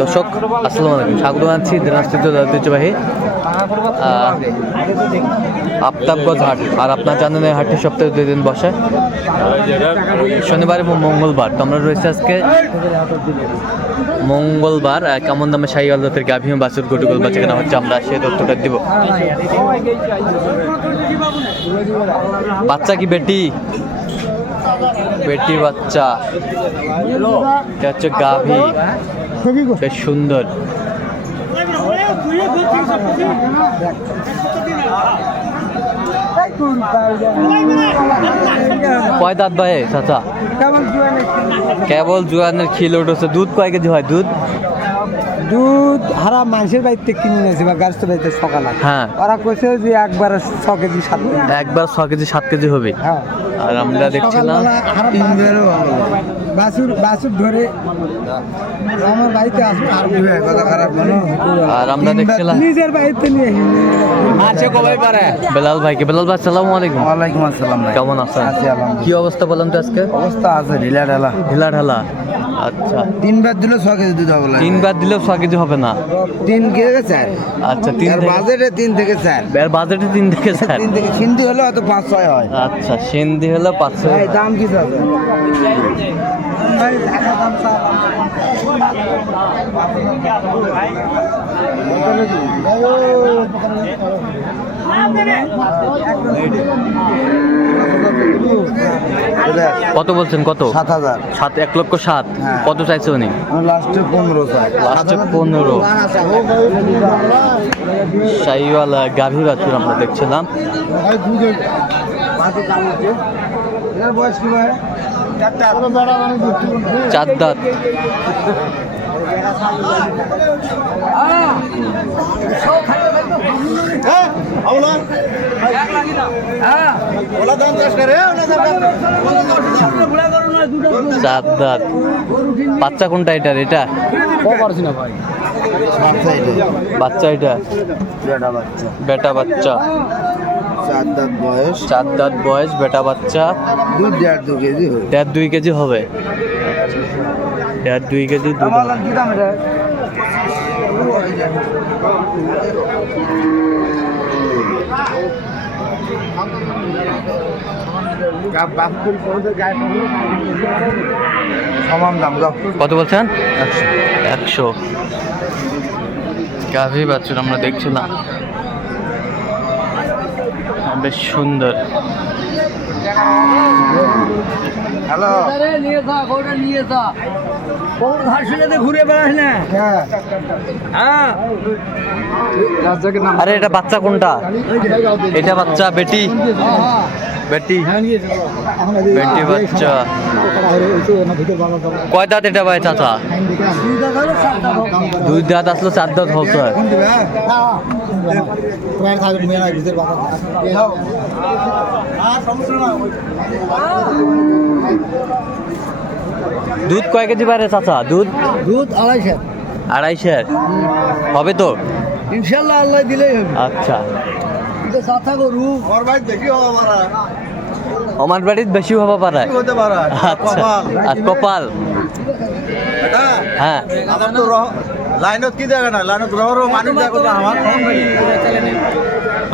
দর্শক আসসালামু আলাইকুম, স্বাগত জানাচ্ছি দিনাজপুর ঐতিহ্যবাহী আফতাবগঞ্জ হাট। আর আপনার জানেন এই হাটটি সপ্তাহে 2 দিন বসে, শনিবার এবং মঙ্গলবার। তো আমরা রয়েছে আজকে মঙ্গলবার। কেমন দামে শাহিওয়াল জাতের গাভী বাছুর গরুগুলো বাচ্চা কেনা হচ্ছে, আমরা সেই তথ্যটা দিব। বাচ্চা কি বেটি? বেটি বাচ্চা, এটা হচ্ছে গাভী, বেশ সুন্দর। কয় দাঁত ভাই চাচা? কেবল জোয়ানের খিল উঠেছে। দুধ কয় কেজি হয়? দুধ হারা মানুষের বাড়িতে কিনে নিয়েছে বা গাছ তো বাড়িতে সকালে। হ্যাঁ, ওরা কইছে যে একবার 6 কেজি 7 কেজি, একবার 6 কেজি 7 কেজি হবে। হ্যাঁ। আর আমরা দেখছিলাম বাছুর ধরে আমার বাড়িতে আসবে আর কথা খারাপ মনে। আর আমরা দেখছিলাম নিজের বাড়িতে নিয়ে আছে কবে পারে বেলাল ভাইকে। বেলাল ভাই আসসালামু আলাইকুম। ওয়ালাইকুম আসসালাম ভাই, কেমন আছেন? আছি আলহামদুলিল্লাহ। কি অবস্থা বলেন তো আজকে? অবস্থা আছে ঢিলা ঢালা। ঢিলা ঢালা, আচ্ছা। 3 বার দিলে 6 কেজি দুধ হবে না। 3 বার দিলেও 6 কেজি হবে না। 3 থেকে 4। আচ্ছা, 3 বাজেটে 3 থেকে 4। এর বাজেটে 3 থেকে 4। 3 থেকে সিন্ধু হলে হয়তো 5-6 হয়। আচ্ছা, সিন্ধি হলো 500। ভাই দাম কি আছে? ভাই ঢাকা দাম চা কত বলছেন? কত? 7,000। 1,07,000। হ্যাঁ। কত চাইছে উনি? লাস্টে 15 চাই। লাস্টে 15। শাহিওয়ালা গাভী বাছুর আমরা দেখছিলাম। বয়স কি ভাই? 4 দাঁত। চার দাঁত। বাচ্চা কোনটা এটার? এটা বাচ্চা, এটা বেটা বাচ্চা। 4 দাঁত বয়স। 4 দাঁত বয়স, বেটা বাচ্চা। দুধ 1.5-2 কেজি হবে। 1.5-2 কেজি হবে। 1.5-2 কেজি দুধ হবে। কি দাম এটা? সমান দাম দাও। কত বলছেন? 100। গাভী বাছুর আমরা দেখছিলাম, বেশ সুন্দর। হ্যালো, ঘুরে বেড়াস না। আরে এটা বাচ্চা কোনটা? এটা বাচ্চা বেটি, বেটি, বেটি বাচ্চা। কয় দাঁত এটা ভাই চাচা? 2 দাঁত আসলো, 4 দাঁত হচ্ছে। দুধ কয় কেজি পারে চাচা? দুধ 2.5 2.5 হবে তো ইনশাল্লাহ, আল্লাহ দিলেই হবে। আচ্ছা, গরু আমার ভাই বেশি হওয়া পারা, আমার বাড়ির বেশি হওয়া পারে। হতে পারা। আচ্ছা, আর কপাল। হ্যাঁ, আমার তো লাইনত কি দেখে না, লাইনত রহরও মানুষ দেখো তো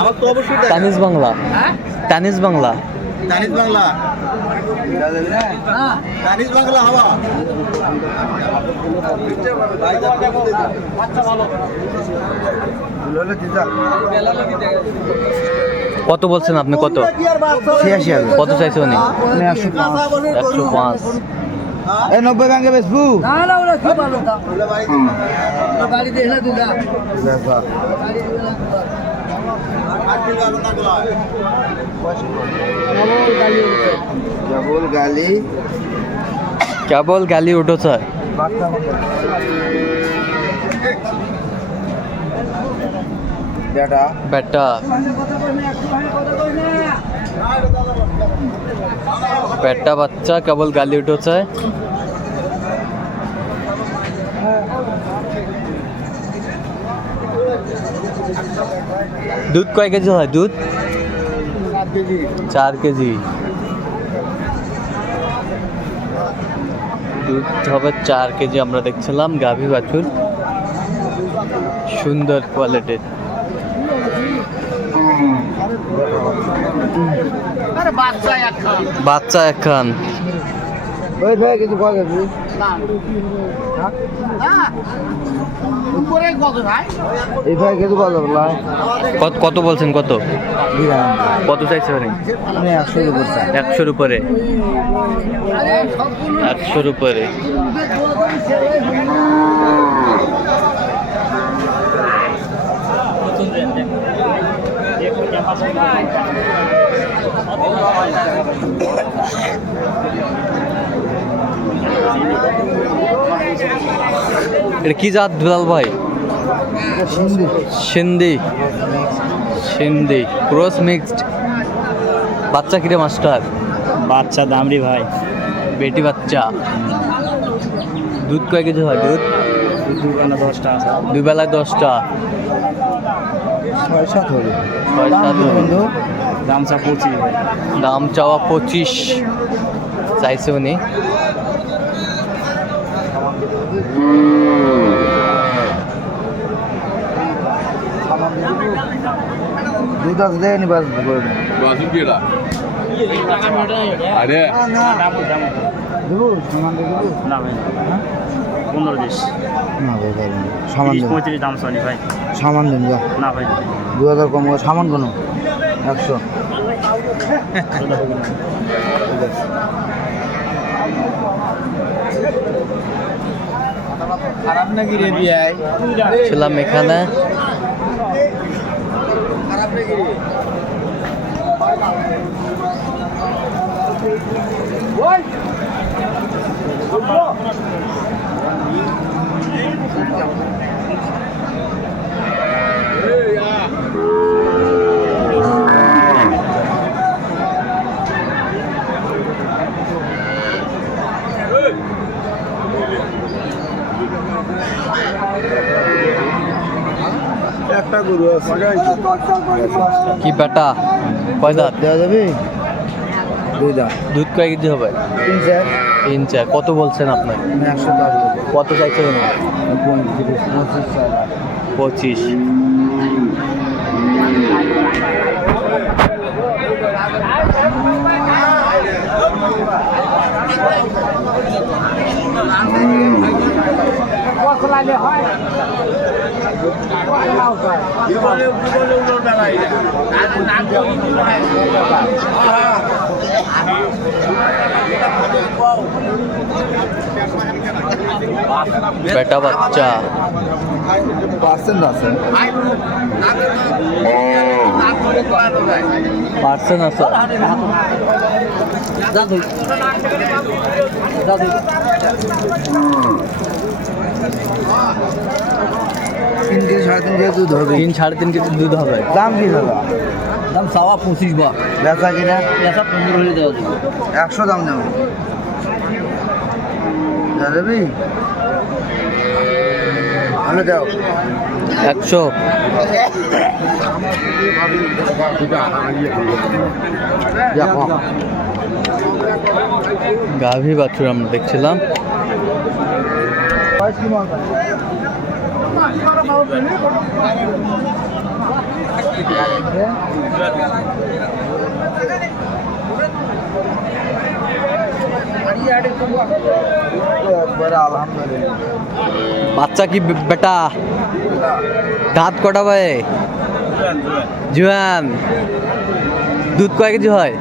আমার তো অবশ্যই তানিজ বাংলা, তানিজ বাংলা, তানিজ বাংলা, তানিজ বাংলা হওয়া। কত বলছেন আপনি? কত? 86,000। কত চাইছে উনি? 105। 105। এই 90 ভাঙে বেচবু? কেবল গালি উঠেছে। বেটা, বেটা বাচ্চা, কেবল গালি উঠেছে। দুধ কয় কেজি হয়? দুধ 4 কেজি। দুধ হবে 4 কেজি আমরা দেখছিলাম। গাভী বাছুর সুন্দর কোয়ালিটির। বাচ্চা একখান ওই ভাই কিছু কথা কি এই ভাই কিছু কথা বলা কত বলছেন? কত কত চাইছে? আমি 100 উপরে 100 উপরে। এটা কি জাত দুলাল ভাই? Sindhi cross mixed. বাচ্চা কিরে মাস্টার? বাচ্চা দামরি ভাই, বেটি বাচ্চা। দুধ কয় কেজি হয়? দুধ 10টা আছে, 2 বেলায় 10টা। 6-7 হবে। 6-7 হবে। দাম চা 25। দাম চাওয়া 25 চাইছে উনি। দুধ আছে দেয়নি বাস করে Bazım gila. Hadi. দেবো সামান দেবো না ভাই 15-20 না ভাই ভাই সামান দেবো 35 দাম সনি ভাই। সামান দেন যা না ভাই 2000 কম করে সামান কোনো 100 খারাপ নাকি রে বিয়াই ছিলাম এখানে। খারাপ নাকি রে ওই একটা গরু আছে কি বেটা? কয় দাঁত? দেওয়া যাবে 2 দাঁত দুধ কয় কেজি হবে? 3-4 3-4। কত বলছেন আপনার? 110 কত চাইছে উনি? 25 25। বেটা বাচ্চা পার্সেন্ট আছে পার্সেন্ট আছে। 3 কেজি 3.5 কেজি দুধ হবে 3-3.5 কেজি দুধ হবে। দাম কি দাদা দাম চাওয়া 25 বা বেচা কিনা পেঁচা 15 হলে দেওয়া যাবে। 100 দাম দেবো যাবি ভালো দাও 100। গাভী বাছুর আমরা দেখছিলাম। আলহামদুলিল্লাহ বাচ্চা কি বেটা? দাঁত কটা ভাই? জুয়ান। দুধ কয় কেজি হয়?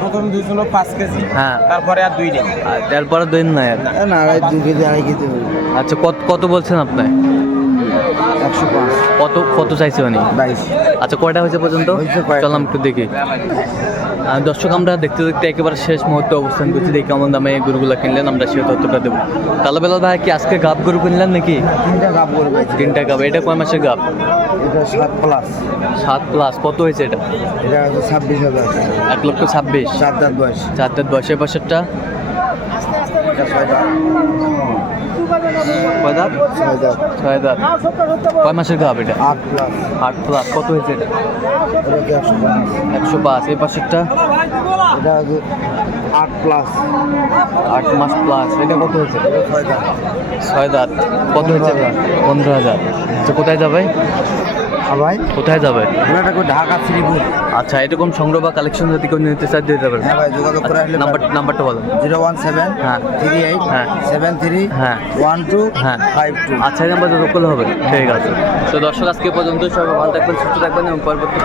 প্রথম দুধ ছিল 5 কেজি হ্যাঁ, তারপরে আর 2 দিন আর তারপরে দিন নাই আর। না 2 কেজি 2.5 কেজি হবে আচ্ছা, কত বলছেন আপনি? 105 কত চাইছে উনি? 22 আচ্ছা, কয়টা হয়েছে পর্যন্ত? হয়েছে কয়টা? চলাম একটু দেখি। দর্শক, আমরা দেখতে দেখতে একেবারে শেষ মুহূর্তে অবস্থান করছি। দেখি কেমন দামে এই গরুগুলো কিনলেন, আমরা সে তথ্যটা দেবো। তাহলে বেলাল ভাই, কি আজকে গাব গরু কিনলেন নাকি? 3টা গাব করে পেয়েছি 3টা গাব। এটা কয় মাসের গাব? এটা 7 প্লাস 7 প্লাস। কত হয়েছে এটা? এটা হচ্ছে 26,000 1,26,000। 4 দাঁত বয়স 4 দাঁত বয়সের পাশেরটা এটা 6 দাঁত কয় দাঁত? 6 দাঁত। 6 দাঁত। কয় মাসের গাব এটা? 8 প্লাস। 8 প্লাস। কত হয়েছে এটা? এটা কি 105? 105। এই পাশেরটা এটা 8 প্লাস। 8 মাস প্লাস। এটা কত হয়েছে? এটা 6 দাঁত। 6 দাঁত। কত হয়েছে? 15,000। আচ্ছা, কোথায় যাবে? ভাই কোথায় যাবে? এটা কো ঢাকা শ্রীপুর। আচ্ছা, এরকম সংগ্রহ বা কালেকশন যদি কেউ নিতে চায় দিয়ে যাবে। হ্যাঁ ভাই, যোগাযোগ করে আসলে নাম্বারটা বলো। 017 হ্যাঁ। 38 হ্যাঁ। 73 হ্যাঁ। 12 হ্যাঁ। 52। আচ্ছা, এই নাম্বার যোগ করলে হবে। ঠিক আছে। তো দর্শক, আজকে পর্যন্ত সবাই ভালো থাকবেন, সুস্থ থাকবেন এবং পরবর্তী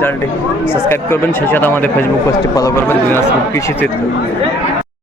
চ্যানেলটি সাবস্ক্রাইব করবেন। সেই সাথে আমাদের ফেসবুক পেজটি ফলো করবেন, দিনাজপুর কৃষি চিত্র।